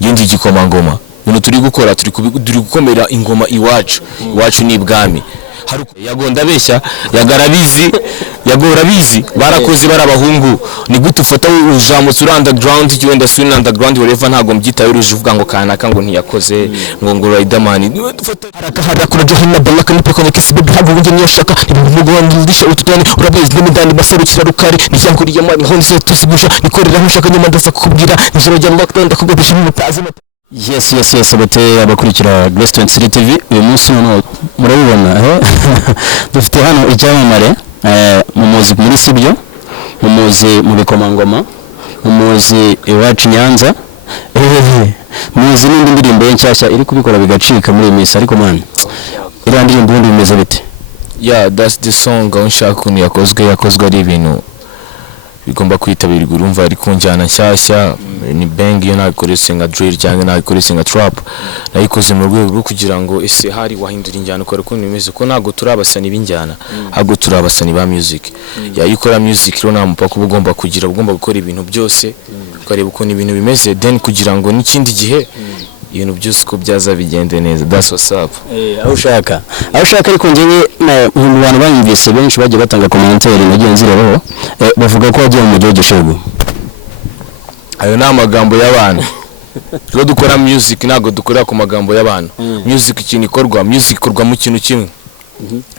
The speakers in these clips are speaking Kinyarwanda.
yindi igikomangoma ibintu turi gukora turi gukomera ingoma iwacu ni ibwami yagonda beshya yagorabizi barakoze barabahungu ni gute ufata ujamutse underground cyenda swing underground whatever ntago mbyitaye uruje uvuga ngo kanaka ngo ntiyakoze ngo Riderman harakahara kuri Johina Balaka ni pekone kisibe ntabwo bunge niyashaka ndisha ututone urabizi n'imidani baserukira rukari nicyanguriye mani honze tuzibusha nikorera nkushaka nyuma ndaza kukubwira ijoro rya lockdown ndakugobisha mutazi Yes abate abakurikira Grace 23 TV uyu munsi none murabibona dufite hano icyamamare mumuzi muri sibyo mumuzi mu bikomangoma mumuzi iwacu Nyanza muzi n'indi ndirimbo nshyashya iri kubikora bigacika muri imisi ariko man iri ndirimbo ubundi bimeze bite that's the song unshaka kuntu yakozwe ari ibintu bigomba kwitabirwa urumva ari kunjyana nshyashya ni bang iyo nakoresha nka drill cyangwa nakoresha nka trap nayikoze mu rwego rwo kugira ngo ese hari wahindura injyana ukora ukuntu bimeze ko ntago turabasani b'injyana ahubwo turabasani ba music yayikora music rero nta mupaka uba ugomba kugira ugomba gukora ibintu byose ukareba uko ibintu bimeze then kugira ngo n'ikindi gihe ibintu byose uko byaza bigende neza that's what's up aho ushaka ariko ngiye mu bantu banyumvise benshi bagiye batanga commentaire nagiye nziraho bavuga ko wagiye mu mujyi w'Igishegu ayo ni amagambo y'abantu rero dukora music ntago dukorera ku magambo y'abantu music ikintu ikorwa mu kintu kimwe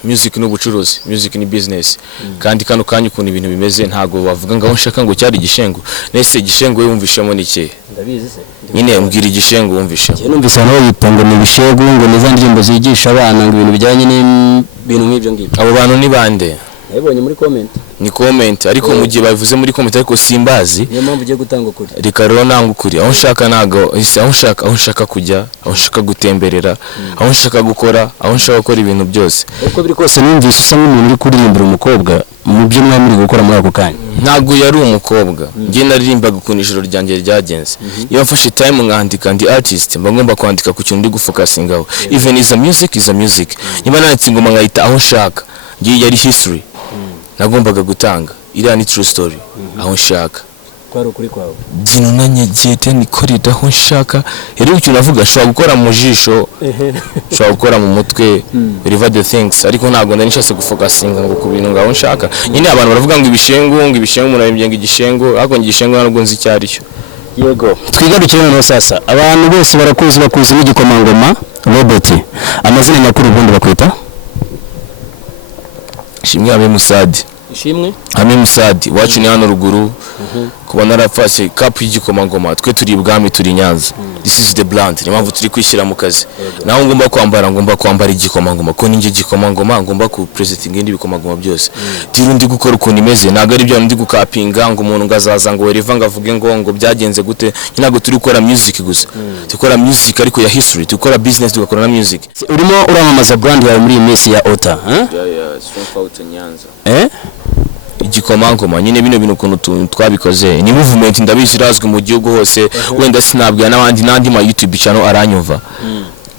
music ni ubucuruzi music ni business kandi kano kanya ukuntu ibintu bimeze ntago bavuga ngo nshaka ngo cyari Igishengo nese Igishengo wumvishemo niki ndabizi se nyine mbwira Igishengo wumvishe numvise naho yitongo ni Ibishegu ngo niza ndirimbo zigisha abana ngo ibintu bijyanye n'ibintu nk'ibyo ngibyo abo bantu ni bande yabonye muri comment ni comment ariko mu gihe bavuze muri comment ariko simbazi niyo mpamvu ugiye gutanga ukuri reka rero nanga ukuri aho nshaka nago aho nshaka kujya aho nshaka gutemberera aho nshaka gukora aho nshaka gukora ibintu byose uko biri kose numvise usa nk'umuntu uri kuririmbira umukobwa mu byo mwamuri gukora muri ako kanya ntago yari umukobwa ngiye naririmbaga ukuntu ijoro ryanjye ryagenze iyo mfashe time nkandika ndi artist mba ngomba kwandika ku kintu ndi gufocusingaho even is a music niba nanditse ingoma nkayita aho nshaka ngiye yari history nagombaga gutanga iriya ni true story aho nshaka kwari ukuri kwawe gino nanyegete nikorera aho nshaka rero icyo navuga shobora gukora mu jisho shobora gukora mu mutwe whatever the things ariko ntago ndanishatse gufocusinga ngo ku bintu ngaho nshaka nyine abantu baravuga ngo ibishengo umuntu abimbyenga Igishengo ariko Igishengo ntabwo nzi cyari cyo yego twigarukire noneho sasa abantu bose bakuzi n'igikomangoma Robert amazina nyakuri ubundi bakwita Shimwe Ame Musadi wacu ni hano ruguru kuba narafashe cup y'igikomangoma twe turi ibwami turi Nyanza this is the brand ni mpamvu turi kwishyira mu kazi naho ngomba kwambara igikomangoma ko ninjye gikomangoma ngomba ku presenting indi bikomangoma byose tiro ndi gukora ukuntu imeze naga ari byo ndi gukapinga ngo umuntu ngazaza ngo weriva ngavuge ngo byagenze gute ntago turi gukora music gusa tukora music ariko ya history tukora business tugakora na music urimo uramamaza brand yawe muri Messi ya Ota strong out Nyanza igikomangoma nyine bino bintu ukuntu twabikoze ni movement ndabizi irazwe mu gihugu hose wenda sinabwira n'abandi ma YouTube channel aranyumva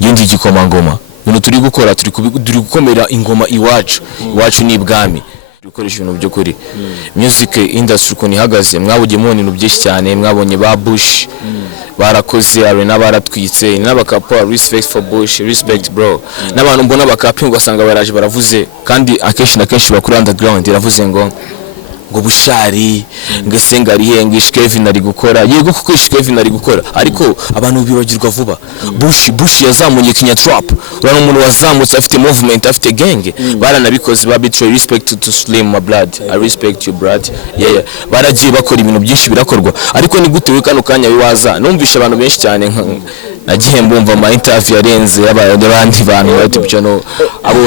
yindi igikomangoma bintu turi gukora turi gukomera ingoma iwacu ni ibwami dukoresha ibintu byo kuri music industry ukuntu ihagaze mwabugiye mu bintu byinshi cyane mwabonye ba Bush barakoze arena baratwitse n'abakapa respect for Bush respect bro n'abantu mbona bakapi ugasanga baraje baravuze kandi akenshi na kenshi bakuri underground iravuze ngo Bushari ngesenga rihe ngishkevin ari gukora yego kuko Kevin ari gukora ariko abantu bibagirwa vuba Bush yazamunye Kenya trap urano umuntu wazamutse afite movement afite gang baranabikoze ba betray respect to Slim my blood I respect you brother yeah baragiye bakora ibintu byinshi birakorwa ariko ni gute we kano kanya wiwaza numvisha abantu benshi cyane nagiye mbumva ama interview yarenze abandi bantu bati bicano abo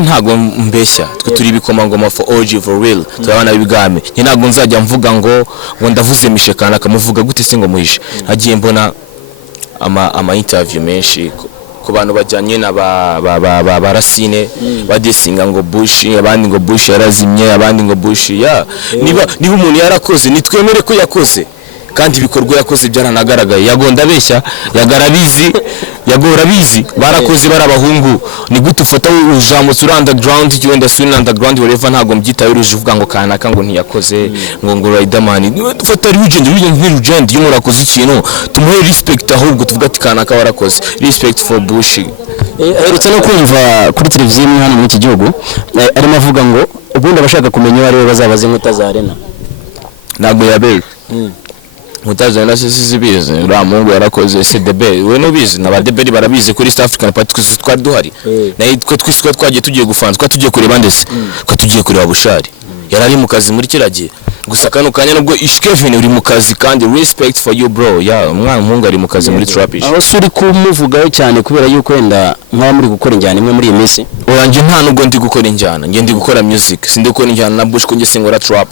ntago mbeshya twe turi bikomangoma for OG for real turabana bibigame ntago nzajya mvuga ngo ndavuze mishekana akamuvuga gute se ngo muhishe nagiye mbona ama interview menshi ku bantu bajyanye na barasine badesinga ngo Bush abandi ngo Bush yarazimye abandi ngo Bush niba umuntu yarakoze nitwemere ko yakoze kandi ibikorwa yakoze byaranagaragaye yagonda beshya yagarabizi yagora bizi barakoze barabahungu ni gute ufata ujamutse uri underground wenda si underground whatever ntago mbyitaye uruje uvuga ngo kanaka ngo ntiyakoze ngo Riderman dufata legend ni legend iyo murakoze ikintu tumuhe respect ahubwo tuvuga ati kanaka warakoze respect for Bush. Aherutse no kumva kuri televiziyo imwe hano muri iki gihugu arimo avuga ngo ubundi abashaka kumenya ari we bazabaze inkuta za arena ntabwo yabere mutaza na sisi zibize uriya mungu yarakoze CDB we no bizi n'abadeberi barabizi kuri East African Party twari duhari nayo twe twagiye tugiye gufanzwa tugiye kureba ndetse ko tugiye kureba Bushari yarari mu kazi muri kiragiye gusa kano kanya nubwo Kevin uri mu kazi kandi respect for you bro umwana mungu ari mu kazi muri Trapish aho suri kumuvugaho cyane kubera yuko wenda nk'aho muri gukora injyana imwe muri iyi minsi orange nta nubwo ndi gukora injyana ngiye ndi gukora music sindi gukora injyana na Bush ko ngiye singora trap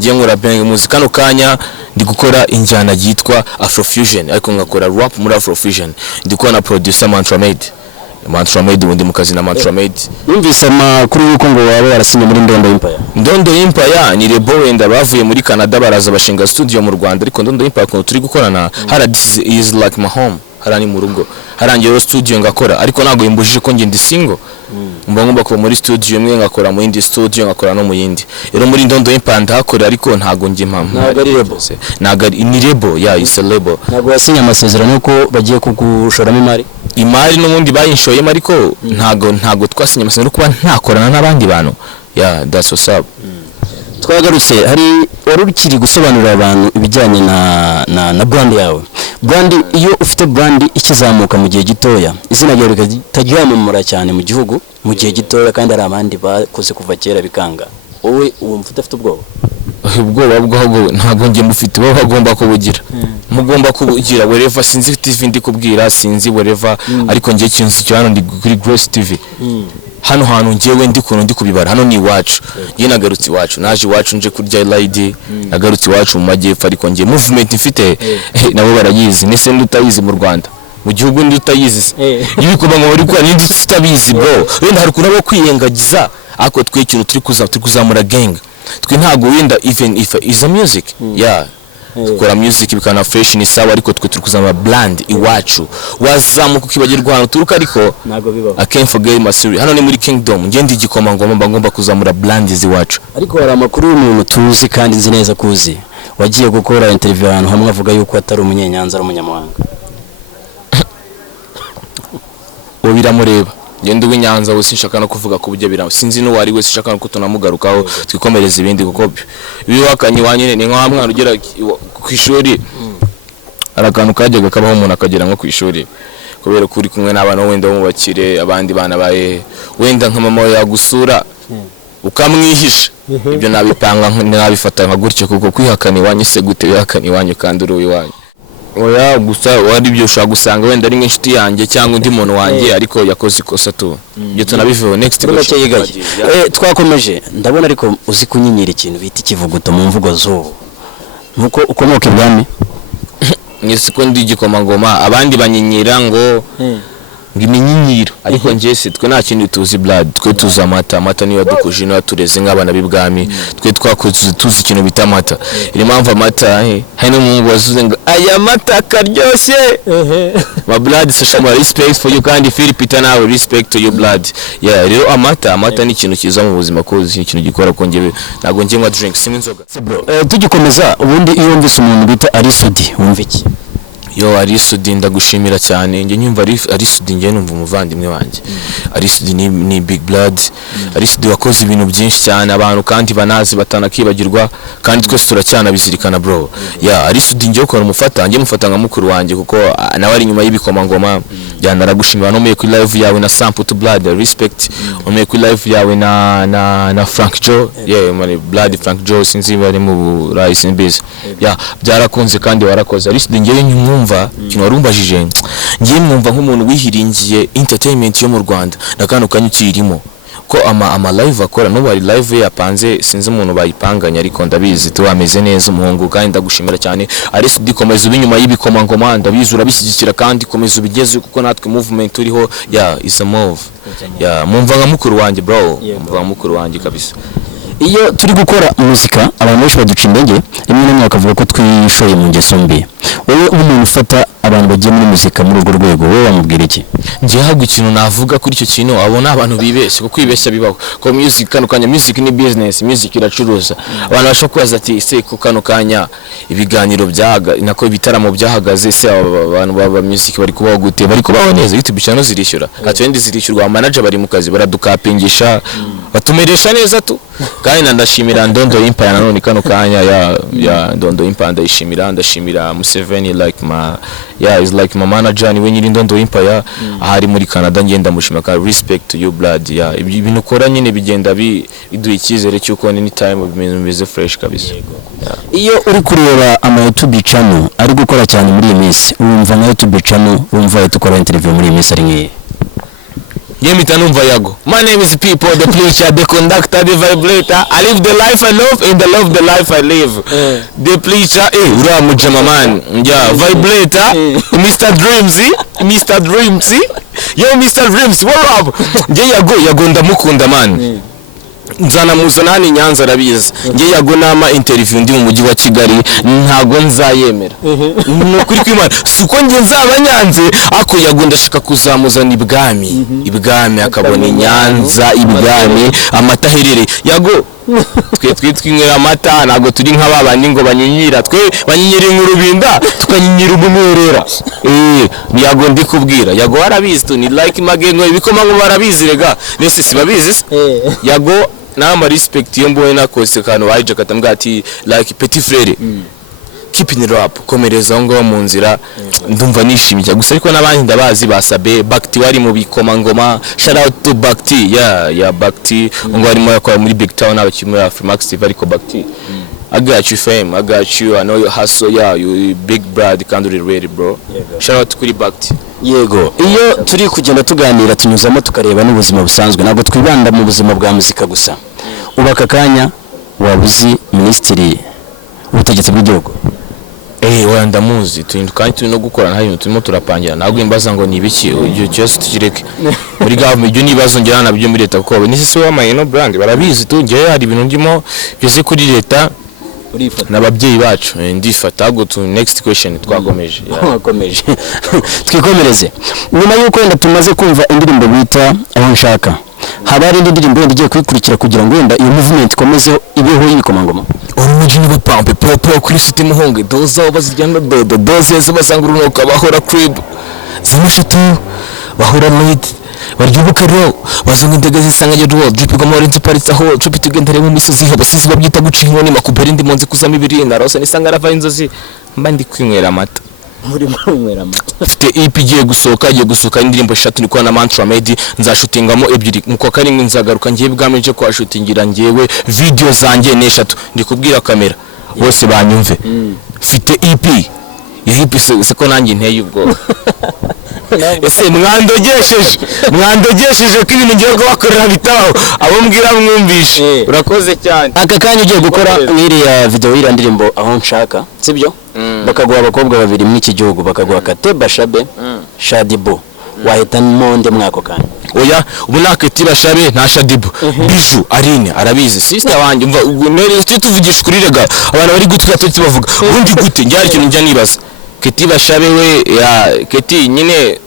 ngiye nkora bang music kano kanya ndi gukora injyana yitwa Afrofusion ariko ngakora rap muri Afrofusion ndi gukora na producer Mantromade undi mu kazi na Mantromade numvise amakuru yuko ngo waba warasinye muri Ndondo Empire ni rebo wenda bavuye muri Canada baraza bashinga studio mu Rwanda ariko Ndondo Empire ko turi gukorana hara this is like my home harani mu rugo harangiye studio ngakora ariko nago imbujije ko ngende single mba ngomba kuba muri studio imwe ngakora mu yindi studio ngakora no mu yindi rero muri Ndondo Empire ndakora ariko ntago nge impamvu ntago ari rebo ni rebo is a label ntago yasinye amasezerano ko bagiye kugushoramo imari n'ubundi bayinshoyemo ariko ntago twasinye amasezerano kuba ntakorana n'abandi bantu that's what's up. Twagarutse hari warukiri gusobanurira abantu ibijyanye na brand yawe brand iyo ufite brand ikizamuka mu gihe gitoya izina ryawe rikaryamamara cyane mu gihugu mu gihe gitoya kandi ari abandi bakoze kuva kera bikanga wowe uwo mfite ubwoba bwaho ntago ngiye mufite bo bagomba kubugira mugomba kubugira wherever sinzi TV ndi kubwira sinzi wherever ariko ngiye kinzi cyane ndi kuri Grace TV hano hantu ngiyewe ndi kuntu ndi kubibara hano ni iwacu ngiye nagarutse iwacu naje iwacu nje kurya Lady nagarutse iwacu mu majyepfo ariko ngiye movement mfite nabo barayizi nese ndutayizi mu Rwanda mu gihugu ndutayizi ibikuba ngo bari kwa nindi tutabizi bro wenda hari kunabo kwiyengagiza ako twe ikintu turi kuzamura gang twe ntago wenda even if is a music kora music bikana fresh ni sawa ariko twe turi kuzamura brand iwacu wazamuka ukibagirwa hano turuka ariko nago bibaho I can't forget my story hano ni muri Kingdom ngende IGIKOMANGOMA ngomba kuzamura brand ziwacu ariko hari amakuru y'umuntu tuzi kandi nzi neza kuzi wagiye gukora interview ahantu hamwe avuga yuko atari umunyenyanza ari umunyamahanga biramureba ngende w'inyanza wese nshaka no kuvuga ku bujye biraho sinzi no wari wese nshaka ko tunamugarukaho twikomereza ibindi kuko biwakanye wanyine ni nka mwana ugera ku ishuri arakantu kajyaga kabaho umuntu akagera nko ku ishuri kubera kuri kumwe n'abana wenda bo mubakire abandi bana baye wenda nka mama yagusura ukamwihisha ibyo nabipanga nabifata nka gutyo kuko kwihakana iwanyu se gute wihakana iwanyu kandi uri iwanyu oya gusa wari byo ushaka gusanga wenda ari nk'inshuti yanjye cyangwa undi muntu wanjye ariko yakoze ikosa tu byo tunabiveho next twakomeje ndabona ariko uzi kunyinyira ikintu bita ikivuguto mu mvugo z'ubu nuko ukomoka ibwami nyise ko ndi IGIKOMANGOMA abandi banyinyira ngo iminyinyiro ariko ngiye se twe nta kintu tuzi blood twe tuza amata niyo dukuje niyo tureze nk'abana b'ibwami twe twakoze tuzi ikintu bita amata iri mpamvu amata hari n'umuntu wazuze ngo aya mata karyoshye my blood social respect for you kandi Philipita nawe respect to your blood rero amata ni ikintu kiza mu buzima ko ikintu gikora ko ngiye nago ngiye nkwa drink simwe inzoga tugikomeza ubundi iyo wumvise umuntu bita Arisudi wumva iki Arisudi ndagushimira cyane nge nyumva Arisudi nge numva umuvandimwe wanjye Arisudi ni big blood Arisudi wakoze ibintu byinshi cyane abantu kandi banazi batanakibagirwa kandi twese turacyana bizirikana bro Arisudi nge ukora umufata nka mukuru wanjye kuko nawe ari nyuma y'IGIKOMANGOMA naragushimira no kuri live yawe na Sample to Blood respect no kuri live yawe na Frank Joe my blood Frank Joe sinzi bari mu rise imbizi byarakunze kandi warakoze Arisudi nge nyumva kino warumbajije ngiye mwumva nk'umuntu wihiringiye entertainment yo mu Rwanda nakano kanyukirimo ko ama live akora no bari live yapanze sinzi umuntu bayipanganya ariko ndabizi tu ameze neza umuhungu kandi ndagushimira cyane Arisudi komeza ubinyuma y'IGIKOMANGOMA ndabizi urabishyigikira kandi komeza ubigeze kuko natwe movement uriho is a move mumva nka mukuru wanjye bro mumva mukuru wanjye kabisa iyo turi gukora muzika abantu benshi baduca indege rimwe na rimwe bakavuga ko twishoye mu ngeso mbi wowe umuntu ufata abantu bagiye muri muzika muri urwo rwego wowe wamubwira iki? Ngiye hagu ikintu navuga kuri icyo kintu abona abantu bibeshye kuko kwibeshya bibaho ko music kano kanya music ni business, music iracuruza. Abantu bashaka kubaza ati se ku kano kanya ibiganiro byahaga nako ibitaramo byahagaze se abantu baba music bari kubaho gute, bari kubaho neza, YouTube channel zirishyura atwendi zirishyurwa, manager bari mu kazi baradukapingisha batumeresha neza tu kandi ndashimira Ndondo Empire nanone kano kanya ya Ndondo Empire ndashimira Museveni like is like my manager ni we nyiri Ndondo Empire ahari muri Canada ngenda mushima ka respect to you blood ibintu ukora nyine bigenda biduha icyizere cyuko ni time bimeze fresh kabisa. Iyo uri kureba ama YouTube channel ari gukora cyane muri iyi minsi urumva na YouTube channel urumva tukora interview muri iyi minsi ari ngiye Yemita numva yago. My name is people, the preacher, the conductor, the vibrator. I live the life I love and I love the life I live. The preacher, ura mujama man. Yeah, vibrator, Mr. Dreamsy, Mr. Dreamsy. Yo Mr. Dreams, what up? Je yago ndamukunda man. Nzana muzana hano Nyanza arabizi. Ngiye yago nama interview ndi mu mujyi wa Kigali ntago nzayemera. Nukuri kw'Imana suko nge nzaba Nyanze ako yago ndashaka kuzamuzana ibwami akabona Nyanza ibwami amata herere yago twe twinywera amata nago turi nk'ababandi ngo banyinyira twe banyinyira inkurubinda tukanyinyira umwerera yago ndikubwira yago arabizi tu ni like magengo ibikomangoma barabizi rega nese sibabizi yago nama respect yo mboye nakose kantu waje katambwa ati like petit frère keeping it up komereza ngo mu nzira ndumva nishimye gusa ariko nabandi ndabazi basabe Bakti wari mu bikomangoma. Shout out to Bakti ya Bakti ngo arimo yakora muri Big Town abakimura Afrimax TV ariko Bakti I got you fame, I got you, I know your hustle, you big brother, can't do it ready bro. Shout out kuri Bakti. Yego iyo turi kugenda tuganira tunyuzamo tukareba n'ubuzima busanzwe ntabwo twibanda mu buzima bwa muzika gusa. Ubaka kanya wabuzi ministry ubutegetsi bw'igihugu wenda muzi kandi turi no gukorana hari turimo turapangira ntabwo imbaza ngo ni ibiki ibyo cyose tukireke muri government ibyo nibazo ngira nabyo muri leta kuko ni sisi wamaye no brand barabizi tu ngiye hari ibintu ndimo byose kuri leta n'ababyeyi bacu ndifata ahubwo tu next question twagomeje twikomereze nyuma yuko wenda tumaze kumva indirimbo bita aho nshaka haba hari indirimbo igiye kwikurikira kugira ngo wenda iyo movement ikomeze ibeho y'ibikomangoma origin bapampe popo kuri city muhonge doza bazijyana doze z'abasanguru nuko bahora crib zamashutu bahora late baryobuka ro bazonga indege zisanganye ro drip go more into Paris aho trip tugendere mu misozi abasizi babyita guca inkoni makubera indi monzi kuzama ibiri narose nisanga rava inzozi mba ndi kwinywera amata muri mwera amata mfite EP giye gusoka indirimbo 3 niko na Mantra Made nzashutingamo 2 muko karimwe nzagaruka ngiye bwamenje ko ashutingira ngiyewe video zanjye ne 3 ndikubwira kamera bose banyumve mfite EP ya EP seko nanjye nteye ubwo ese mwandogesheje ko ibintu ngiye kubakorera bitaho abo mbwira mwumvishe urakoze cyane aka kanya ugiye gukora nk'iriya video y'ira ndirimbo aho nshaka sibyo bakaguha abakobwa babiri mu iki gihugu bakaguha Kateba Shabe Shadibo wahita monde mwako kanya oya ubu naketiba Shabe nta Shadibo Biju Aline arabizi sister wanjye umva tuvugisha kuri rega abantu bari gutwira tuti bavuga ubundi gute njye ikintu njya nibaza Ketiba Shabe we ya Keti nyine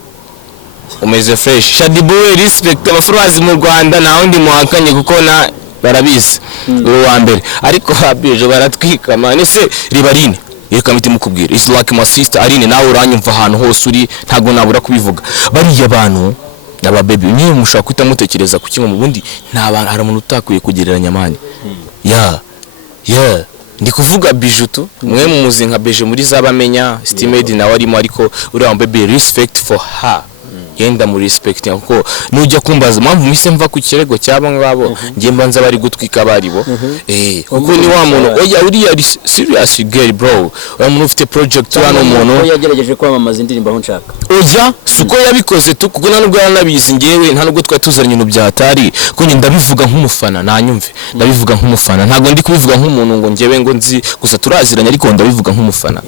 umeze fresh Shadibo we respect abafurazi mu Rwanda na undi muhakanye kuko na barabizi uwa mbere ariko habije baratwika mane se ribarine reka miti mukubwira is like my sister Aline nawe uranyumva ahantu hose uri ntago nabura kubivuga bariya bantu naba baby nyine mushaka kwita mutekereza ku kimwe mu bundi nta bantu hari umuntu utakwiye kugereranya mani ndi kuvuga bijutu mwe mu muzinka beje muri zabamenya estimate nawe arimo ariko uriya baby respect for her yenda mu respect kuko nujya kumbaza mpamvu mise mva ku kirego cyabo ngabo ngiye mbanza bari gutwika baribo kuko ni wa muntu oya uriya serious girl bro uyu muntu ufite project hano umuntu yagerageje kwamamaza indirimbo aho nshaka oya suko yabikoze tu kuko nanubwo yaranabizi ngewe nta nubwo twatuzanye ibintu byatari ko njye ndabivuga nk'umufana nanyumve ndabivuga nk'umufana ntago ndi kubivuga nk'umuntu ngo ngewe ngo nzi gusa turaziranye ariko ndabivuga nk'umufana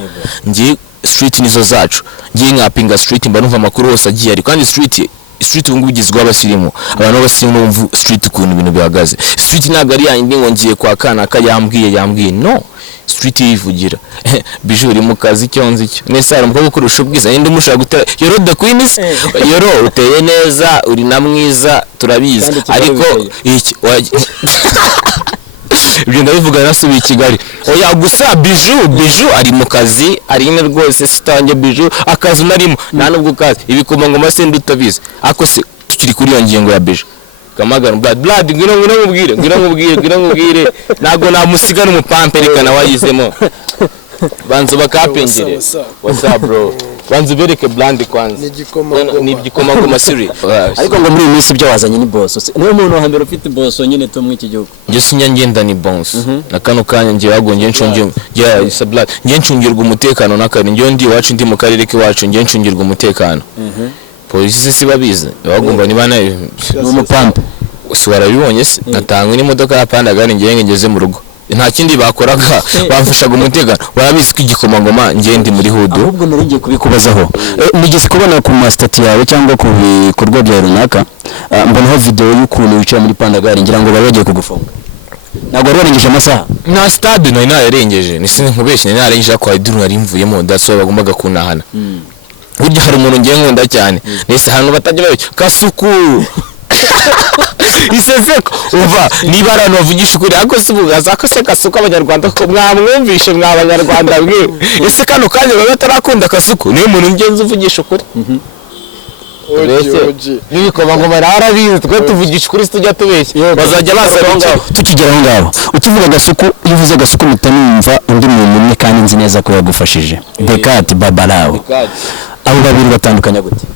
ngiye street nizo zacu ngiye nkapinga street mba numva makuru hose agiye ari kandi street street ubu ngubu igizwe abasirimu abantu b'abasirimu bumva street ukuntu ibintu bihagaze street ntabwo ari yandi ngo ngiye kwa kana yambwiye no street yivugira Bijou uri mu kazi cyonzi icyo nese hari umukobwa kurusha ubwiza ninde umushaka gutera yoro the queen yoro uteye neza uri na mwiza turabizi ariko iki ibyo ndabivuga nasubiye Kigali oya gusa Bijou ari mu kazi ari nyine rwose sitange Bijou akazi narimo nta nubwo kazi ibikomangoma se ndutabizi ako se tukiri kuri iyo ngingo ya Bijou kamagana blood ngino nkubwire nago namusigana umupampe rekana wayizemo banzo bakapengere what's up bro banzo bereke blandi kwanza ni igikomangoma siri ariko ngo muri iyi minsi byo wazanye ni boss niwe muntu wa mbere ufite boss nyine to mwiki gihugu nje sinya ngenda ni boss na kano kanya nje wagonje ncungiye ya sablat nje ncungirwa umutekano nakari nje ndi wacu ndi mu karere ke wacu nje ncungirwa umutekano polisi se babize bagomba ni bana umupampe uswara bibonye se natangwe n'imodoka ya panda gani ngiye ngeze mu rugo nta kindi bakoraga bamfashaga umutekano warabizi ko igikomangoma ngendi muri hudu ahubwo naringiye kubikubazaho nigeze kubona ku mastati yawe cyangwa ku bikorwa bya runaka mbonaho video y'ukuntu wicaye muri panda gari ngira ngo bagiye kugufunga ntabwo warengeje amasaha na stade no yarengeje ni sinzi nkubeshye narengeje kwa iduru nari mvuyemo daso bagombaga kunahana burya hari umuntu ngiye nkunda cyane nese hano batajya babyo kasuku isefeko uva niba abantu bavugisha ukuri ariko se ubugaza ko se kasuku abanyarwanda ko mwamwumvishe mw'abanyarwanda bwe ese kano kanya baba batarakunda kasuku niyo muntu ngenzi uvugisha ukuri n'ibikomangoma narabizi twe tuvugisha ukuri tujya tubeshya bazajya baza tukigeraho ngaho ukivuga gasuku iyo uvuze gasuku mutanumva undi muntu umwe kandi nzi neza ko yagufashije Dekati Babalawo abo babiri batandukanye gute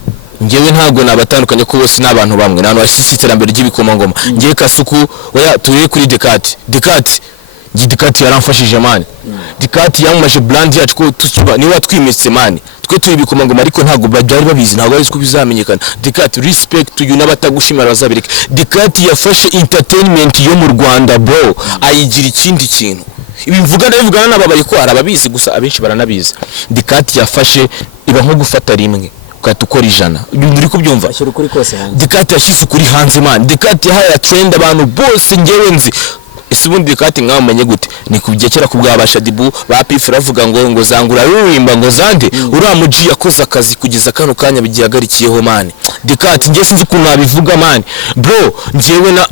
ngewe ntabwo nabatandukanye ko bose n'abantu bamwe nano bashyitse iterambere ry'ibikomangoma ngiye kasuku oya turiye kuri Dekati yaramfashije mani Dekati yamumaje brand yacu ko tukiba niwe watwimitse mani twe turi ibikomangoma ariko ntabwo byari babizi ntabwo ari ko bizamenyekana Dekati respect to you n'abatagushimira bazabireke Dekati yafashe entertainment yo mu Rwanda bro ayigira ikindi kintu ibi mvugana n'ababaye ko arababizi gusa abenshi baranabizi Dekati yafashe iba nko gufata rimwe ukatukora ijana uri kubyumva Dekati yashyize ukuri hanze man Dekati yahaye trend abantu bose ngewe nzi ese ubundi Dekati mwamenye gute ni kubyekera kubwabasha dibu bapifura avuga ngo zangura rurimba ngo zande uramuji yakoze akazi kugeza kano kanya bigihagarikiyeho man Dekati ngiye sinzi ukuntu nabivuga man bro ngewe na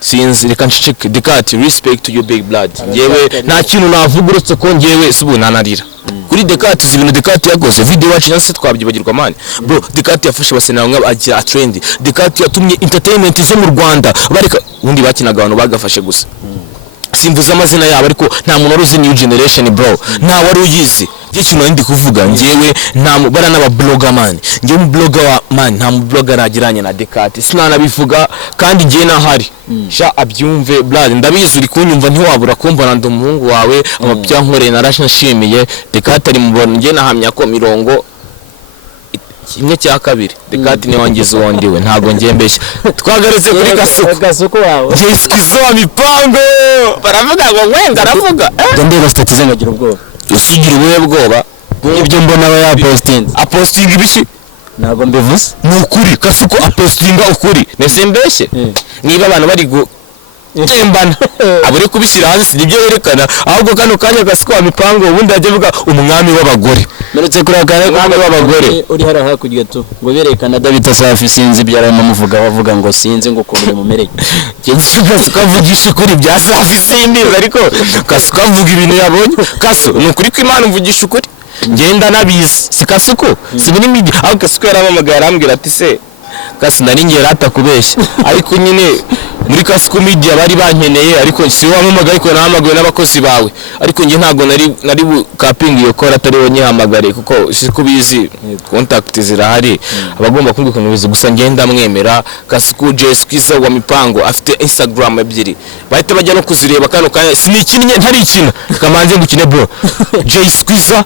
sinzi reka nshike Dekati respect to your big blood ngewe nta kintu navuga uretse ko ngewe subu nanarira kuri Dekati ibintu Dekati yakoze video wacu nase twabyibagirwa man bro Dekati yafashe basenamwe agira trend Dekati yatumye entertainment zo mu Rwanda bareka ubundi bakinaga abantu bagafashe gusa simvuza amazina yabo ariko nta muntu uruzi new generation bro nta wari uyizi ikintu ndi kuvuga ngewe nta bara n'aba blogger man ngewe mu blogger wa man nta mu blogger nagiranye na Dekati sinanabivuga kandi ngiye nahari sha abyumve blood ndabizi uri kunyumva ntiwabura kumva nando umuhungu wawe amapya nkoreye narashishimiye Dekati ari mu ngiye nahamya ko mirongo kimwe cya kabiri Dekati ni wangize wondiwe ntago ngiye mbeshya twagaretse kuri gasuku wawe Skizo wa mipango baravuga ngo wenda aravuga ndende statize ngagira ubwoba usigira ubuye bwoba ibyo mbona aba aposting ibishi ntago mbivuze ni ukuri kasuko apostinga ukuri nese mbeshye niba abantu bari tembana abure kubishyira hanze sibyo yerekana ahubwo kano kanya gasuko wa mipango ubundi ajye vuga umwami w'abagore meretse kurakara umwami w'abagore uri hara hakujya tu ngo berekana David Safi sinzi byaramo muvuga bavuga ngo sinzi ngo ukuntu mumereye kasuko avugisha kuri bya Safi sindi ariko kasuko avuga ibintu yabonye kaso ni ukuri ko Imana umvugisha ukuri ngenda nabizi sikasuko sibini media aho kasuko yaramamagaye arambwira ati se kasi nari ngera atakubeshya ariko nyine muri kasuko media bari bankeneye ariko si wamamaga ariko nahamagaye n'abakozi bawe ariko nge ntago nari kaping iyo kora atari wo nyihamagare kuko siko bizi contact zirahari abagomba kumvikana bizi gusa ngenda mwemera kasuko Skizo wa mipango afite Instagram ebyiri bahita bajya no kuzireba kano kanya sinikinnye ntari ikina kamanze ngukine bro Skizo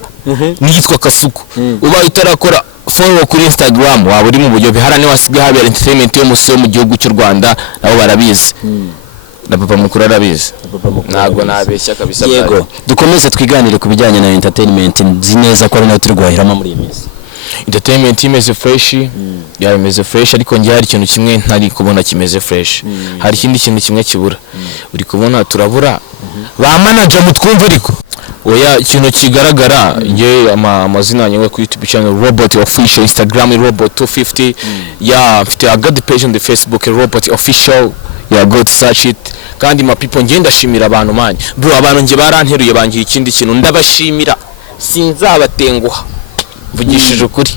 niyitwa kasuko uba itarakora follow kuri Instagram waba uri mu buryo biharane wasigaye habera entertainment yo museo mu gihugu cy'u Rwanda nabo barabizi na papa mukuru arabizi ntago nabeshya kabisa yego dukomeze twiganire ku bijyanye na entertainment nzi neza ko ari nayo turi guhahiramo muri iyi minsi entertainment imeze fresh imeze fresh, ariko njye hari ikintu kimwe ntari kubona kimeze fresh. Hari ikindi kintu kimwe kibura. Uri kubona turabura ba manager mutwumva, ariko oya ikintu kigaragara nge amazina yanjye ku YouTube channel Robot Official, Instagram Robot 250, mfite a god page on the Facebook Robot Official, go to search it. Kandi ma people nge ndashimira abantu manje bro, abantu nge baranteruye bangira ikindi kintu, ndabashimira sinzabatenguha, mvugishije ukuri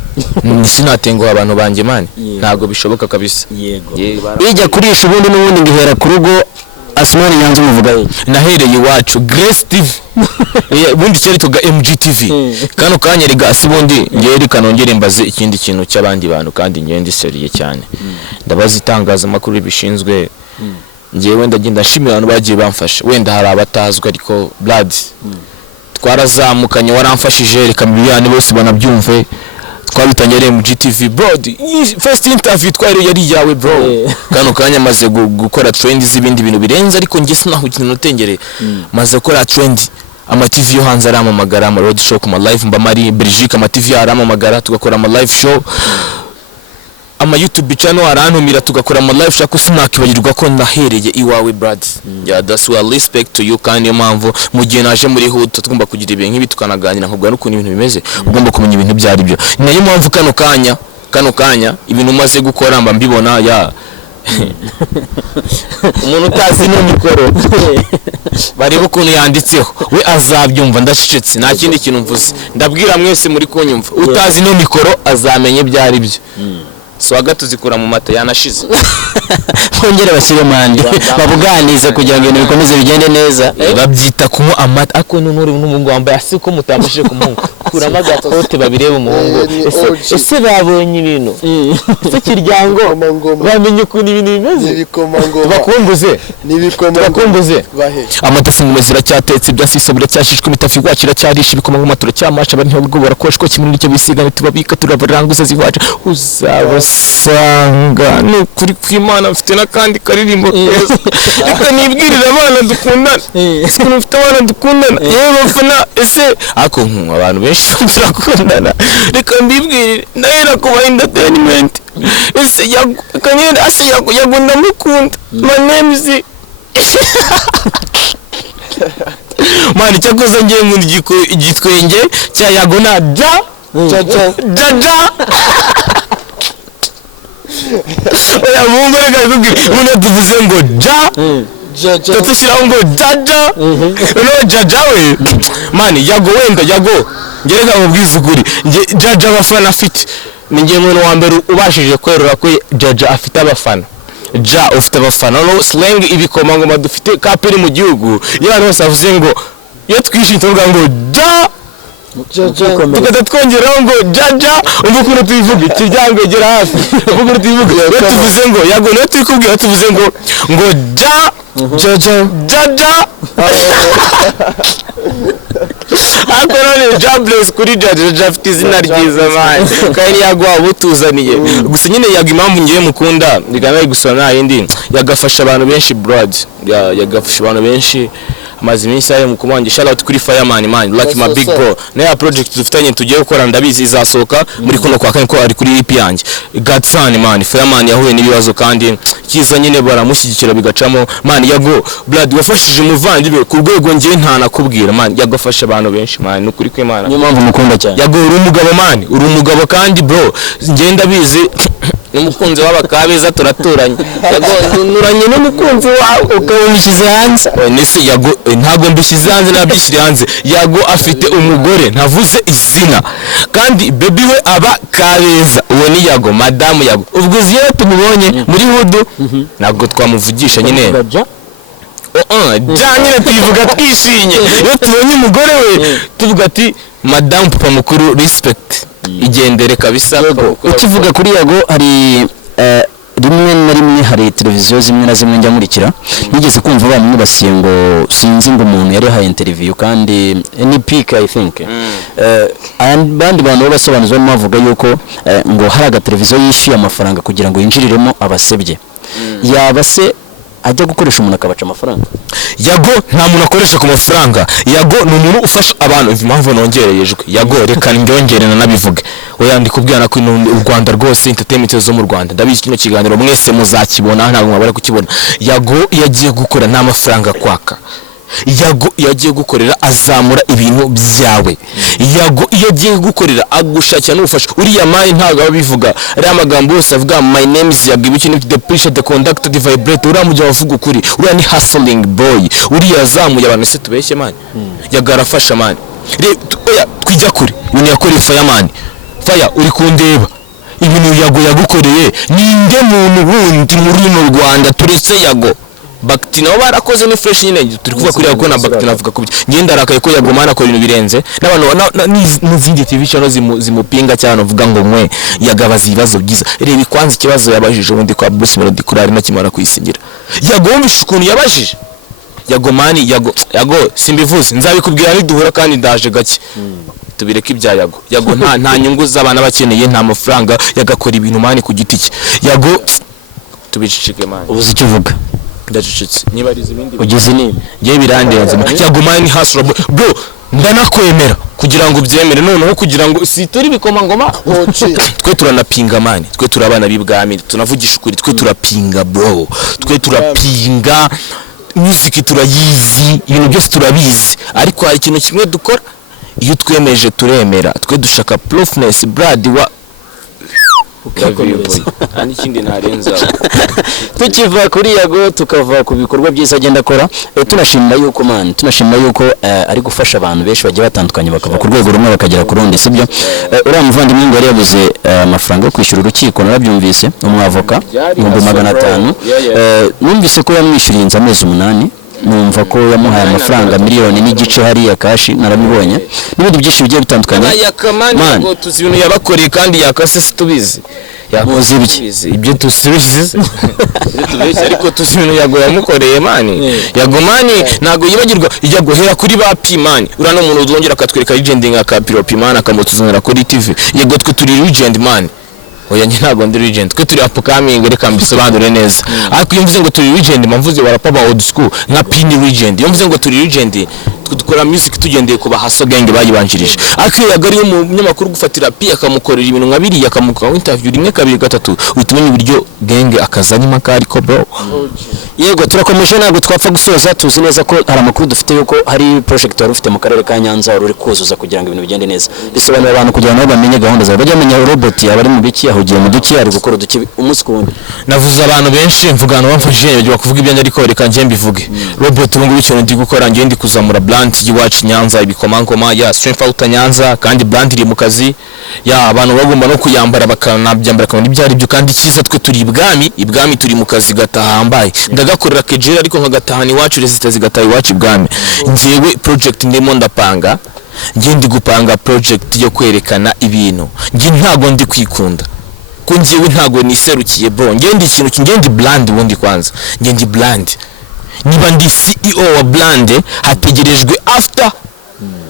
sinatenguha abantu banje manje, ntago bishoboka kabisa. Ijya kurisha ubundi n'ubundi ngihera ku rugo. Asmani Nyanza umuvuga nahereye iwacu Grace TV bundi cyari tuga MGTV kano kanyerega asibundi ngeri kanongere mbaze ikindi kintu cy'abandi bantu, kandi ngende seriye cyane ndabaza itangaza makuru bishinzwe. Ngewe ndagenda nshimira abantu bagiye bamfasha, wenda hari abatazwe ariko blood twarazamukanye, waramfashije reka miliyoni bose banabyumve. Twabitanyere mu GTV bro, first interview twari yari yawe bro. Kano kanya maze gukora trend z'ibindi bintu birenze, ariko nge sinahugina notengere maze gukora trend. Ama TV yo hanze aramamagara, ama road show, ama live mba mari Belgique, ama TV aramamagara tugakora ama live show. Ama YouTube channel arantumira tugakora ama live show, kusinakibagirwa ko nahereye iwawe brad. That's why I respect to you, kandi mpamvu mu gihe naje muri hood tugomba kugira ibintu nk'ibi tukanaganira nkubwa n'ukuntu ibintu bimeze, ugomba kumenya ibintu byari byo. Nayo mpamvu kano kanya ibintu maze gukora mba mbibona umuntu utazi no mikoro bareba ukuntu yanditseho we azabyumva, ndashicetse nta kindi kintu mvuze. Ndabwira mwese muri kunyumva, utazi no mikoro azamenye byari byo. Swaga tuzikura mu mata yanashize. Bongere bashyire mandi babuganize kugira ngo ibintu bikomeze bigende neza. Babyita kunywa amata, ako n'uri n'umuhungu wambaye asi ko mutambashije kumuhungu kurama gakote babireba umuhungu. Ese babonye ibintu ese kiryango bamenye ukuntu ibintu bimeze. Ibikomangoma bakumbuze bakumbuze bahe amata singumwe ziracyatetse byasisa buracyashishwe imitafi gwakira cyarisha ibikomangoma turacyamasha bari ntabwo barakoshwa kimwe n'icyo bisigana tubabika turabaranguza ziwaje uzabasanga no kuri kw'Imana mfite nakandi karirimbo keza. Reka nibwirira abana dukundana, ese mfite abana dukundana yewe bafana, ese ako abantu benshi turakundana. Reka mbibwirire ndahera ku entertainment, ese kanyenda ase yagunda mukunda. My name is mani cyakoze ngiye mu igitwenge cya yagona jaja oya mumbe reka tubwire umuntu tuvuze ngo tutushyiraho ngo jaja no jaja we mani yago wenda yago ngereka mubwiza ukuri jaja abafana afite ni ngiye umuntu wa mbere ubashije kwerura ko jaja afite abafana. Ufite abafana no slang ibikomangoma dufite kaperi mu gihugu y'abantu bose avuze ngo iyo twishimye tuvuga ngo tukata twongeraho ngo jaja umva ukuntu tubivuga ikiryango gera hafi umva ukuntu tubivuga iyo tuvuze ngo yago niyo turi kubwira tuvuze ngo jaja akorone jobless kuri jaja afite izina ryiza mani kandi yago abutuzaniye gusa nyine yago impamvu ngiye mukunda ndiganaye gusona nta yindi yagafasha abantu benshi broad yagafasha abantu benshi amazi iminsi yayo mu kumwangira shout out kuri Fireman man like my big bro na project dufitanye tugiye gukora ndabizi izasohoka muri kuno kwa kane ko ari kuri EP yanjye Godson man Fireman yahuye n'ibibazo kandi kiza nyine baramushyigikira bigacamo man yago blood wafashije umuvandimwe ku rwego ngiye nta nakubwira man yagafasha abantu benshi man n'ukuri kw'Imana niyo mpamvu mukunda cyane yago uri umugabo man uri umugabo kandi bro ngenda bizi n'umukunzi w'abakabeza turaturanye yago nuranye n'umukunzi wawe ukabishyize hanze nese yago ntago mbishyize hanze nabyishyire hanze yago afite umugore ntavuze izina kandi baby we aba Kabeza uwo ni yago madamu yago ubwo ziye tumubonye muri hudu ntabwo twamuvugisha nyine nyine tuyivuga twishimye iyo tubonye umugore we tuvuga ati madamu papa mukuru respect igendere kabisa. Ukivuga kuri yago hari rimwe na rimwe hari televiziyo zimwe na zimwe njya nkurikira nigeze kumva bamwe basiye ngo sinzi ngo umuntu yari haye interview kandi ni peak I think abandi bantu basobanuzwa bavuga yuko ngo hari aga televiziyo yishyuye amafaranga kugira ngo yinjiriremo abasebye yaba se ajya gukoresha umuntu akabaca amafaranga. Yago nta muntu akoresha ku mafaranga. Yago ni umuntu ufasha abantu. Impamvu nongereye ijwi Yago reka ndyongere nabivuge. Oya ndi kubwira ko u Rwanda rwose entertainment zo mu Rwanda ndabizi kino kiganiro mwese muzakibona ntabwo mwabara kukibona. Yago yagiye gukora nta mafaranga kwaka. Yago yagiye gukorera azamura ibintu byawe. Yago yagiye gukorera agushakira n'ubufasha. Uriya mani ntabwo abivuga ari amagambo yose avuga my name is Yago ibiki the pressure the conductor the vibrator uramujya bavuga ukuri. Uriya ni hustling boy. Uriya azamuye abantu se tubeshye mani. Yago arafasha mani. Oya twijya kuri ibintu yakoreye Fireman. Fire uri kundeba ibintu Yago yagukoreye ninde muntu wundi muri mu Rwanda turetse Yago. Bakti nabo barakoze ni fresh nyine turi kuvuga kuri Yago na Bakti navuga ko ngenda arakaye ko Yago mana akora ibintu birenze n'abantu n'izindi TV channel zimupinga cyane uvuga ngo mwe yagabaza ibibazo byiza. Reba ikwanze ikibazo yabajije ubundi kwa Bruce Melody kurari na kimara kwisingira. Yago wumvishe ukuntu yabajije. Yago mani Yago simbivuze nzabikubwira niduhura kandi ndaje gake. Tubireke ibya Yago. Yago nta nyungu z'abana bakeneye nta mafaranga yagakora ibintu mani ku giti cye. Yago tubicicike mani. Ubuze icyo uvuga. Ndacicitse niba ari izindi ugeze ni ngiye birandenze Yago mani hustle bro ndanakwemera kugira ngo ubyemere noneho kugira ngo si turi bikomangoma twe turanapinga mani twe turabana bibwami tunavugisha ukuri twe turapinga bro twe turapinga music turayizi ibintu byose turabizi ariko hari ikintu kimwe dukora iyo twemeje turemera twe dushaka proofness brad wa ani kindi narenza tukiva kuri Yago tukava ku bikorwa byiza agenda akora. Tunashimira yuko man tunashimira yuko ari gufasha abantu benshi bagiye batandukanye bakava ku rwego rumwe bakagera ku rundi sibyo. Uriya muvandimwe ngo yari yabuze amafaranga yo kwishyura urukiko narabyumvise umwavoka 500. Numvise ko yamwishyuriye inza amezi 8. Numva ko yamuhaye amafaranga miliyoni n'igice hariya kashi narabibonye n'ibindi byinshi bigiye bitandukanye. Man ngo tuzi ibintu yabakoreye kandi yakase situbizi yamuzi ibiki ibyo tusubize ariko tuzi ibintu Yago yamukoreye mani. Yago mani ntago yibagirwa Yago hera kuri ba Pimani urano umuntu uzongera akatwereka legend nka ka Pimani akamutuzanira kuri TV. Yago twe turi legend mani. Oya ntago ndi legend twe turi upcoming reka mbisobanure neza. Ariko yumvuze ngo turi legend mvuze barapa ba old school nka Pini legend yumvuze ngo turi legend dukora music tugendeye kuba haso gang bayibanjirije. Ariko Yago ari umunyamakuru gufatira pi akamukorera ibintu nka biri akamuka interview rimwe kabiri gatatu utumenya uburyo gang akazanye makari ko bro. Yego turakomeje ntabwo twapfa gusoza tuzi neza ko hari amakuru dufite yuko hari project wari ufite mu karere ka Nyanza wari uri kuzuza kugira ngo ibintu bigende neza. Bisobanura abantu kugira ngo bamenye gahunda zawe bajya bamenya robot abari mu biki ahugiye mu duki ari gukora uduki umunsi kuwundi. Navuze abantu benshi mvugana bamfashije byo kuvuga ibyo ariko reka nje mbivuge. Robot ubu ngubu ikintu ndi gukora ngiye ndi kuzamura brand y'iwacu Nyanza ibikomangoma ya strength out Nyanza kandi brand iri mu kazi ya abantu bagomba no kuyambara bakanabyambara kandi byari byo kandi cyiza twe turi ibwami turi mu kazi gatahambaye ndagakorera kejera ariko nkagatahana iwacu resita zigataha iwacu ibwami. Ngiyewe project ndimo ndapanga ngiye ndi gupanga project yo kwerekana ibintu ngiye ntago ndi kwikunda ko ngiyewe ntago niserukiye bro ngiye ndi ikintu ngiye ndi brand ubundi kwanza ngiye ndi brand niba ndi CEO wa brand hategerejwe after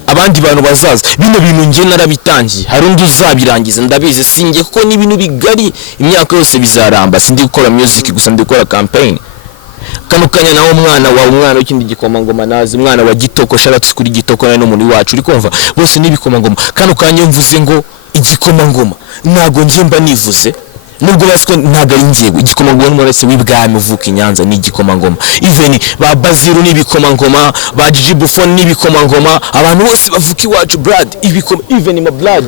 abandi bantu bazaza bino bintu ngiye narabitangiye hari undi uzabirangiza ndabizi singe kuko ni ibintu bigari imyaka yose bizaramba sindi gukora music gusa ndi gukora campaign. Kanukanya nawo umwana w'ikindi gikomangoma nazi umwana wa Gitoko sharatse kuri Gitoko na n'umuntu wacu uri kumva bose nibikomangoma. Kanukanya mvuze ngo igikomangoma nago ngiye mba nivuze nubwo baswe ntago ari ngiye igikomangoma n'umurese w'ibwami uvuka Nyanza ni igikomangoma even ba Baziru nibikomangoma ba Gigi Buffon nibikomangoma abantu bose bavuka iwacu blood even my blood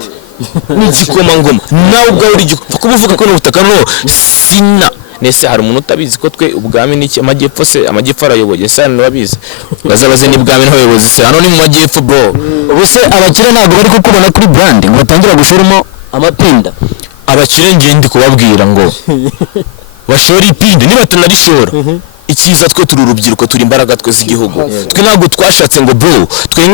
ni igikomangoma nawe ubwo uri kubuvuga ko n'ubutaka no sina nese hari umuntu utabizi ko twe ubwami n'iki amajyepfo arayoboye sana nababizi bazabaze n'ibwami n'abayobozi se hano ni mu majyepfo bro. Ubuse abakire ntago bari kukubona kuri brand ngo batangira gushoramo amapinda. Abakire ngende kubabwira ngo bashora ipinde niba tunarishora ikiza twe turi urubyiruko turi imbaraga twe z'igihugu twe ntago twashatse ngo bro twe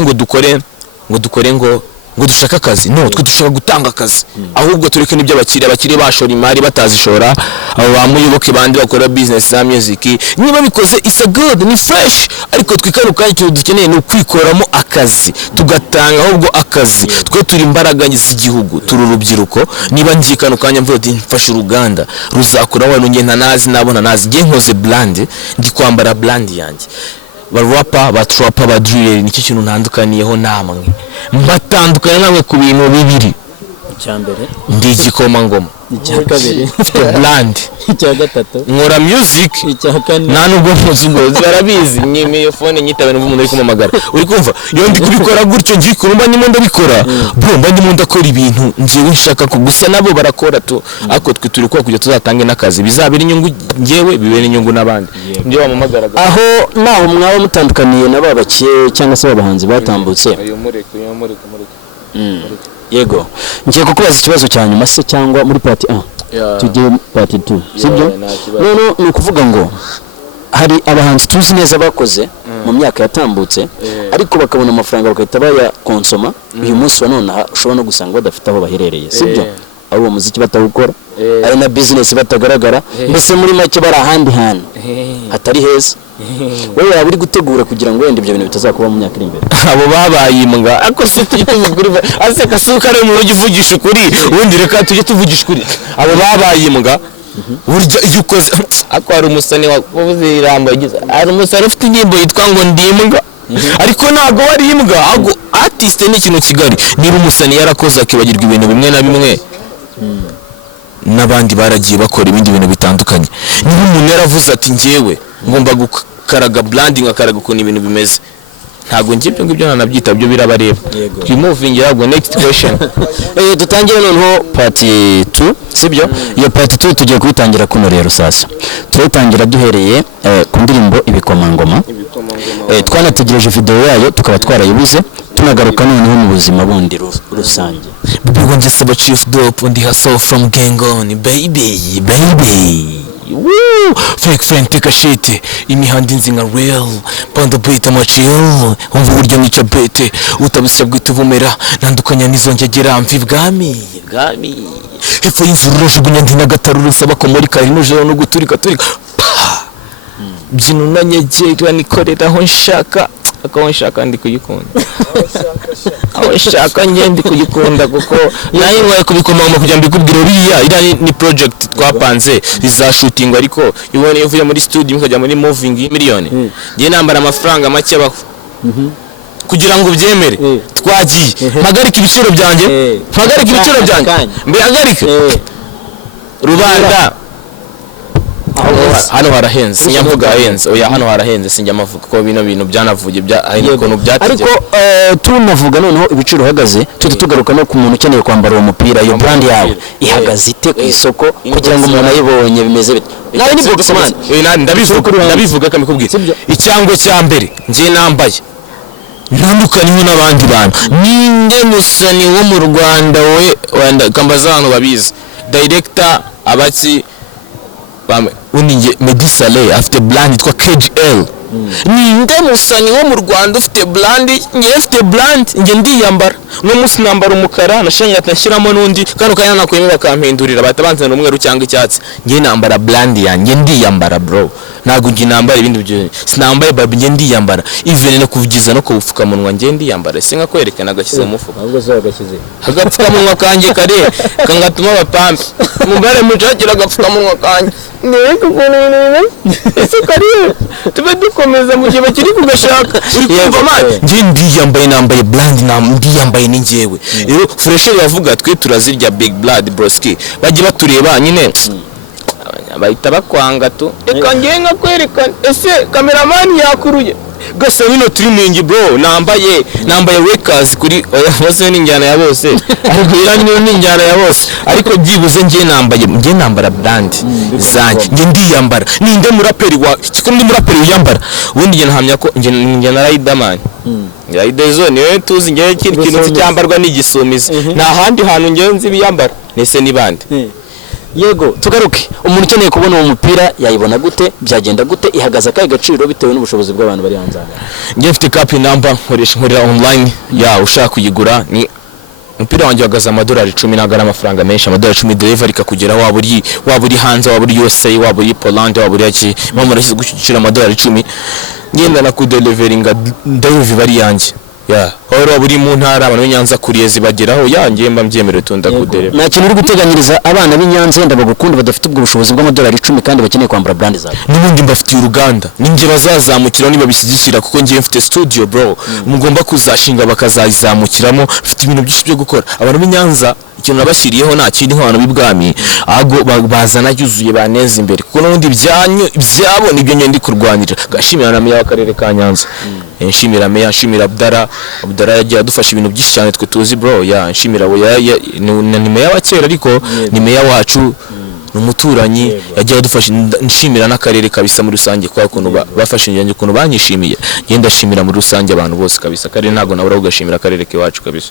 ngo dukore ngo ngo dushaka akazi no twe dushaka gutanga akazi ahubwo tureke n'ibyo abakire bashora imari batazishora abo bamuyoboke bandi bakora business za music niba bikoze is a good ni fresh ariko twikaruka icyo dukeneye no kwikoramo akazi tugatanga ahubwo akazi twe turi imbaraga z'igihugu turi urubyiruko niba ngiye kano kanya mvuga ati mfasha uruganda ruzakora wano nge ntanazi nabona nazi nge nkoze brand ndi kwambara brand yanjye barapa batrapa badrill nicyo kintu ntandukaniyeho namwe mbatandukana namwe ku bintu bibiri cyambere ndi igikomangoma icya kabiri brand icya gatatu nkora music icya kane nta nubwo mpuzugo barabizi nyime phone nyitabe n'umuntu uri kumamagara uri kumva iyo ndi kubikora gutyo ngiye kurumba ndimo ndabikora bro mba ndimo ndakora ibintu ngiye nshaka ko gusa nabo barakora tu ako twe turi kwa kujya tuzatange n'akazi bizabira inyungu ngewe bibera inyungu n'abandi ndio bamamagara aho naho mwaba mutandukaniye n'ababakiye cyangwa se abahanzi batambutse yego ngiye kukubaza ikibazo cya nyuma se cyangwa muri party 1 tujye party 2 sibyo none ni ukuvuga ngo hari abahanzi tuzi neza bakoze mu myaka yatambutse ariko bakabona amafaranga bakahita baya konsoma uyu munsi wa none ushobora no gusanga badafite aho baherereye sibyo abo uwo muziki batawukora ari na business batagaragara mbese muri make bari ahandi hantu hatari heza wewe waba uri gutegura kugira ngo wenda ibyo bintu bitazakuba mu myaka iri imbere abo babaye imbwa ako se tujye tuvuga ase kasuka ari mu rugi uvugisha ukuri ubundi reka tujye tuvugisha ukuri abo babaye imbwa burya iyo ukoze ako ari umusani wavuze irambo yagize ari umusani ufite inyimbo yitwa ngo ndi imbwa ariko ntago wari imbwa ahubwo artist ni ikintu kigari niba umusani yarakoze akibagirwa ibintu bimwe na bimwe n'abandi baragiye bakora ibindi bintu bitandukanye niba umuntu yaravuze ati ngewe ngomba gukaraga branding akaraga ukuntu ibintu bimeze ntago ngibyo ngibyo nanabyita byo birabareba twimuvingira ahubwo next question dutangire noneho party 2 sibyo iyo party 2 tugiye kuyitangira kuno rero sasa turatangira duhereye ku ndirimbo ibikomangoma twanategereje video yayo tukaba twarayibuze tunagaruka noneho mu buzima bundi rusange bigo ngisaba chief dope ndi hustle from gang on baby woo fake friend take a shit imihanda inzinga real panda beat amachill umva buryo nica bete utabisya bwita ubumera nandukanya nizongegera mvi bwami hepfo y'imvururu jugunya ndi nagataruru nsaba ko muri kari nujoro no guturika byino nanyegera nikorera aho nshaka akaho nshaka ndi kuyikunda aho nshaka ndi kuyikunda kuko nayo waye kubikomanga kugira mbikubwira uriya ira ni project twapanze izashooting ariko ibone uvuye muri studio mukajya muri moving miliyoni ngiye nambara amafaranga make abaho kugira ngo ubyemere twagiye mpagarika ibiciro byanjye mbihagarike rubanda hano harahenze sinyavuga hahenze oya hano harahenze sinjya mavuga ko bino bintu byanavuye ukuntu byategeye ariko tunavuga noneho ibiciro uhagaze tugaruka no ku muntu ukeneye kwambara uwo mupira iyo brand yawe ihagaze ite ku isoko kugira ngo umuntu ayibonye bimeze bite nawe ni boxman ndabivuga kamikubwira icyango cya mbere ngiye nambaye ntandukaniye n'abandi bantu ninde musani wo mu Rwanda we wenda kambaza abantu babizi director abatsi uninge Medisale afite brand yitwa KGL ninde musani wo mu Rwanda ufite brand nge ndiyambara no musi nambara umukara nashanye atashyiramo nundi kano kanya nakweme bakampindurira batabanze n'umweru cyangwa icyatsi nge nambara brand yanjye ndiyambara bro ntago ngi nambara ibindi byo sinambaye babi nge ndiyambara even no kuvugiza no kubufuka munwa nge ndiyambara singa kwerekana agashyize mu mufuka ahubwo zo agashyize agapfuka munwa kanje kare kangatuma abapampe mugare mucagira agapfuka munwa kanje niko kunene ese kariye tube dukomeza mu gihe bakiri kugashaka uri kumva man nge ndiyambaye nambaye brand ndiyambaye ni ngewe rero fresher yavuga twe turazirya big blood broski bagiye batureba nyine bahita bakwanga tu reka ngiye nka kwerekana ese cameraman yakuruye gasa bino trimming bro nambaye workers kuri bose n'injyana ya bose ariko iranyo n'injyana ya bose ariko byibuze ngiye nambara brand zanjye ngiye ndiyambara ninde muraperi wa kikundi muraperi uyambara ubundi ngiye nhamya ko ngiye na Riderman Riderzo niwe tuzi ngiye kintu cyambarwa n'igisumizi nta handi hantu ngiye nzi biyambara nese nibande yego tugaruke umuntu ukeneye kubona uwo mupira yayibona gute byagenda gute ihagaze akaye gaciro bitewe n'ubushobozi bw'abantu bari hanze ngiye mfite copy number nkorera online ya ushaka kuyigura ni umupira wanjye wagaze amadolari 10 ntabwo ari amafaranga menshi, amadolari 10 delivery ikakugera waba uri hanze, waba uri USA, waba uri Poland, waba uri iki, mama rashyize gushyira amadolari 10 ngenda na kudeliveringa ndayuvi bari yanjye horo buri mu ntara abantu b'Inyanza kuriye zibageraho yanjye mba mbyemerewe tunda kudeleva. Nta kintu uri guteganyiriza abana b'Inyanza wenda bagukunda badafite ubwo bushobozi bw'amadolari 10 kandi bakeneye kwambara brand zawe? N'ubundi mbafitiye uruganda ninjye bazazamukiraho niba bishyigikira kuko ngiye mfite studio bro, mugomba kuzashinga bakazayizamukiramo, mfite ibintu byinshi byo gukora. Abantu b'Inyanza ikintu nabashyiriyeho nta kindi nk'abantu b'ibwami ahubwo bazana yuzuye baneza imbere kuko n'ubundi byabo nibyo nyine ndi kurwanira. Gashimira na meya w'akarere ka Nyanza, nshimira meya, nshimira Abdara yagiye adufasha ibintu byinshi cyane twe tuzi bro, nshimira ni meya wa kera ariko ni meya wacu, n'umuturanyi yagiye adufasha. Nshimira n'akarere kabisa muri rusange kwa kuntu bafashe njye kuntu banyishimiye, ngenda shimira muri rusange abantu bose kabisa. Akarere ntago nabura ugashimira akarere ke wacu kabisa.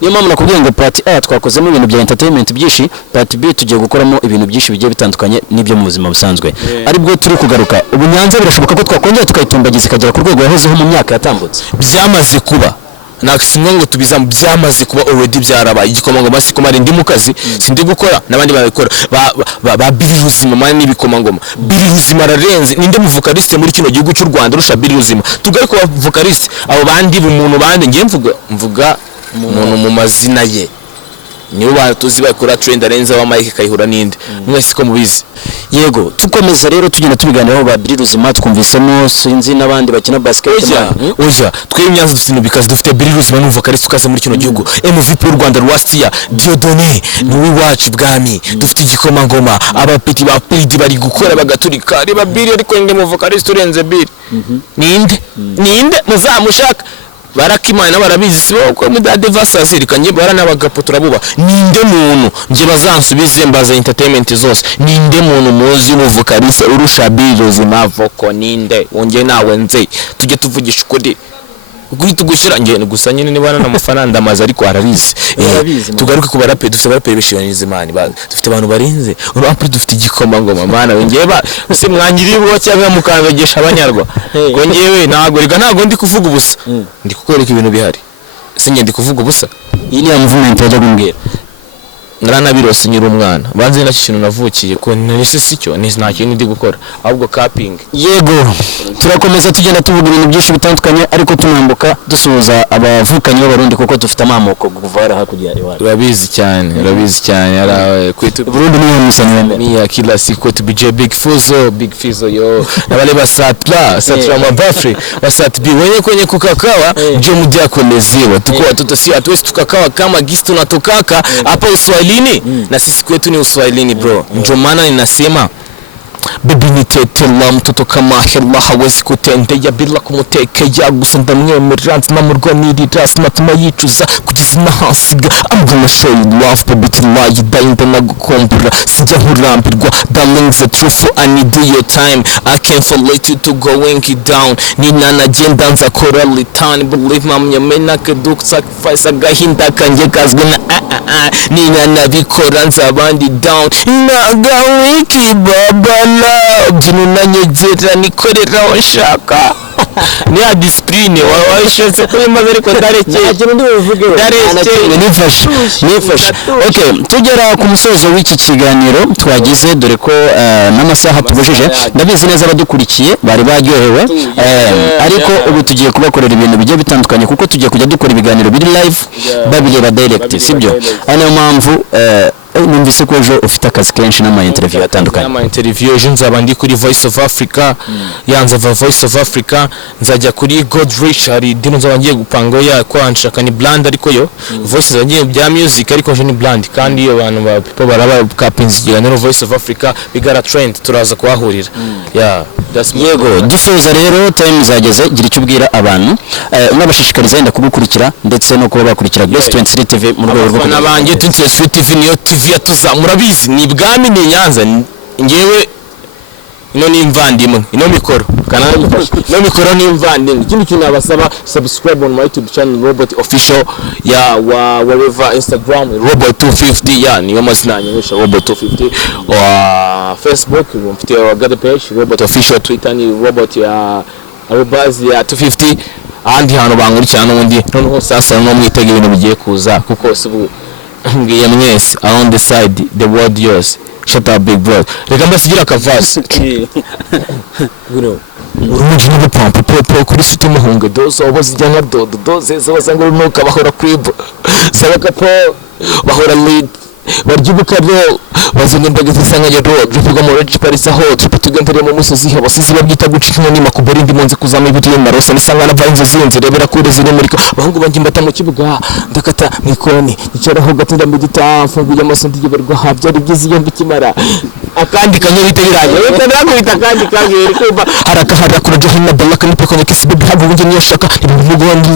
Niyo mpamvu nakubwiye ngo part A twakozemo ibintu bya entertainment byinshi, part B tugiye gukoramo ibintu byinshi bigiye bitandukanye n'ibyo mu buzima busanzwe. Aribwo turi kugaruka ubu Nyanza birashoboka ko twakongera tukayitumbagiza ikagera ku rwego yahozeho mu myaka yatambutse. Byamaze kuba nakisimwe ngo tubizamu, byamaze kuba already byarabaye. Igikomangoma sikomare ndi mu kazi sindi gukora n'abandi babikora ba Billy Ruzima mani n'ibikomangoma. Billy Ruzima ararenze, ninde mu vocaliste muri kino gihugu cy'u Rwanda rusha Billy Ruzima? Tugari ko vocaliste abo bandi bumuntu bandi ngiye mvuga umuntu mu mazina ye niyo batuzi bakora trend arenze wa Mike Kayihura ninde mwese ko mubizi. Yego tukomeza rero tugenda tubiganiraho ba Billy Ruzima twumvisemo sinzi n'abandi bakina basketball. Oja twe Nyanza dufite no bikazi dufite Billy Ruzima n'umva karisi tukaze muri kino gihugu. MVP w'u Rwanda Rwastia Diodone n'uwi wacu bwami, dufite igikomangoma abapiti ba Pidi bari gukora bagaturika reba Billy ariko ninde mu vocalist urenze Billy ninde muzamushaka barakimana barabizi sibo ko mudade vasazirikanye baranabagapo turabuba. Ninde muntu nje bazansubize mbaza entertainment zose, ninde muntu muzi mu vocalist urusha Billy Ruzima voko ninde wonge nawe nze tujye tuvugisha ukuri guhita gushyira nge gusa nyine nibana n'amafaranga amaze ariko arabizi. Tugaruke ku barape, dufite barape bishiraniza imani dufite abantu barinze urapre, dufite igikomangoma mana wengeye se mwangiribo cyangwa mukandagesha abanyarwa ngo ngewe ntago ndi kuvuga ubusa, ndi kukwereka ibintu bihari singe ndi kuvuga ubusa. Iyi ni movement yajya gumbwira naranabirose nyiri umwana banze na kintu navukiye ko nese sicyo nta kintu ndi gukora ahubwo capping. Yego turakomeza tugenda tuvuga ibintu byinshi bitandukanye ariko tunambuka dusuhuza abavukanye b'Abarundi kuko dufite amamoko kuvara hakujya iwacu. Urabizi cyane ara kwetu Burundi niyo musanye ni ya kila siku to BJ Big Fizo yo nabale basatla mabafri basat bi wenye kukakawa je mdia kuelezewa tuko watoto si hatuwezi tukakawa kama gisi tunatokaka hapa Uswahilini na sisi kwetu ni Uswahilini bro. Ndio maana ninasema baby nitetela mtoto kama hela hawezi kutendea bila kumutekea gusa ndamwemerera namurwanirira sinatuma yicuza kugeza nahasiga. I'm gonna show you love baby till you die ndagukumbura sijya nkurambirwa darling the truth I need your time I can't forget you to going down nina nagenda nza kora litani believe mama mena kedu sacrifice agahinda kanje kazwe na nina nabikora nzabandi down nagawiki baba jinu nanyegera nikorera washaka ni a discipline washose kuri mazari ko darekeye nagiro ndivuge nifashe. Okay tugera ku musozo w'iki kiganiro twagize dore ko n'amasaha tubujije ndabizi neza abadukurikiye bari baryohewe ariko ubu tugiye kubakorera ibintu bigiye bitandukanye kuko tugiye kujya dukora ibiganiro biri live babireba direct sibyo. Ano mpamvu numvise ko ejo ufite akazi kenshi n'ama interview atandukanye. N'ama interview ejo nzaba ndi kuri Voice of Africa, yanza Voice of Africa, nzajya kuri God Rich hari dino nzaba ngiye gupanga ya kwanshaka ni blend ariko yo Voice zangiye bya music ariko je ni blend kandi iyo abantu ba people baraba kapinzi ikiganiro Voice of Africa bigara trend turaza kuhahurira. Yego dusoza rero time zageze gira icyo ubwira abantu unabashishikariza yenda kugukurikira ndetse no kuba bakurikira Best 23 TV mu rwego rwo n'abanje 23 TV niyo TV yatuzamura bizi ni bwami ni Nyanza ngewe ino ni imvandimwe ino mikoro kana ino mikoro ni imvandimwe. Ikindi kintu nabasaba subscribe on my YouTube channel Robot Official ya wherever Instagram Robot 250 ya niyo mazina yanyu Robot 250 wa Facebook mfite wa God page Robot Official, Twitter ni Robot ya Arubazi ya 250 ahandi hantu bankurikirana n'ubundi noneho sasa no mwitega ibintu bigiye kuza kuko sibu ngiye mwese around the side the world yours shut up big bro reka mbasigira akavasi urumogi n'ubupampa popo kuri site umuhunga dozo abazijya nka dodo doze z'abasanga runuka bahora crib zabakapo bahora lead barya ubukabyo bazanye imbaga zisanganye road bivuga mu Reg Paris aho tugendere mu musozi abasizi babyita guca inyoni makubari ndi munsi kuzama ibiti y'amarosa nisanga na vanze zinze rebera kure ziri muri ko bahungu banjye mbata mu kibuga ndakata mwikoni nicaraho gatunda medita mfunguye amaso ndigeberwa habyari byizi iyo mbikimara akandi kanyo bite biranye reka nakubita kandi kagere kumva haraka kuraje hina balaka nipo kwenye kisibe hago bunje niyo shaka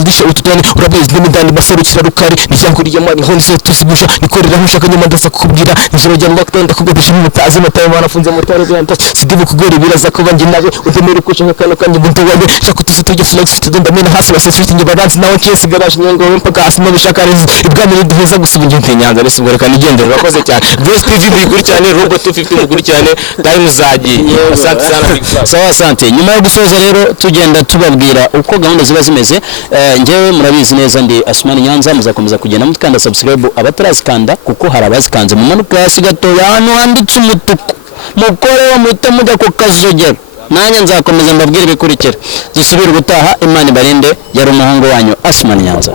ndisha ututani urabizi n'imidani baserukira rukari nicyanguriye mani honse tuzigusha nikorera nkushaka nyuma ndasa kukubwira ijoro rya lockdown ndakugabisha mu mutazi mutaye banafunze mutare byantas sidibu kugora ibiraza ko banjye nawe utemere kushaka kano kanje buntu wawe shaka tuzituje flex tudenda mena hasi base street nge balance nawe kesi garage nyengo mpaka hasi no bishaka rezi ibwami duheza gusubunje ntinyanza rese ubwo reka nigendera urakoze cyane Grace TV biguri cyane Robot 250 muguri cyane time zagiye asante sana big fast sawa asante nyuma yo gusoza rero tugenda tubabwira uko gahunda ziba zimeze ngewe murabizi neza ndi Asmani Nyanza muzakomeza kugenda mutkanda subscribe abatarazikanda kuko hari abazikanze mu manuka hasi gato hano handitse umutuku mukore wa muhita mujya ku kazogera nanjye nzakomeza mbabwire ibikurikira dusubire gutaha Imana ibarinde yari umuhungu wanyu Asmani Nyanza.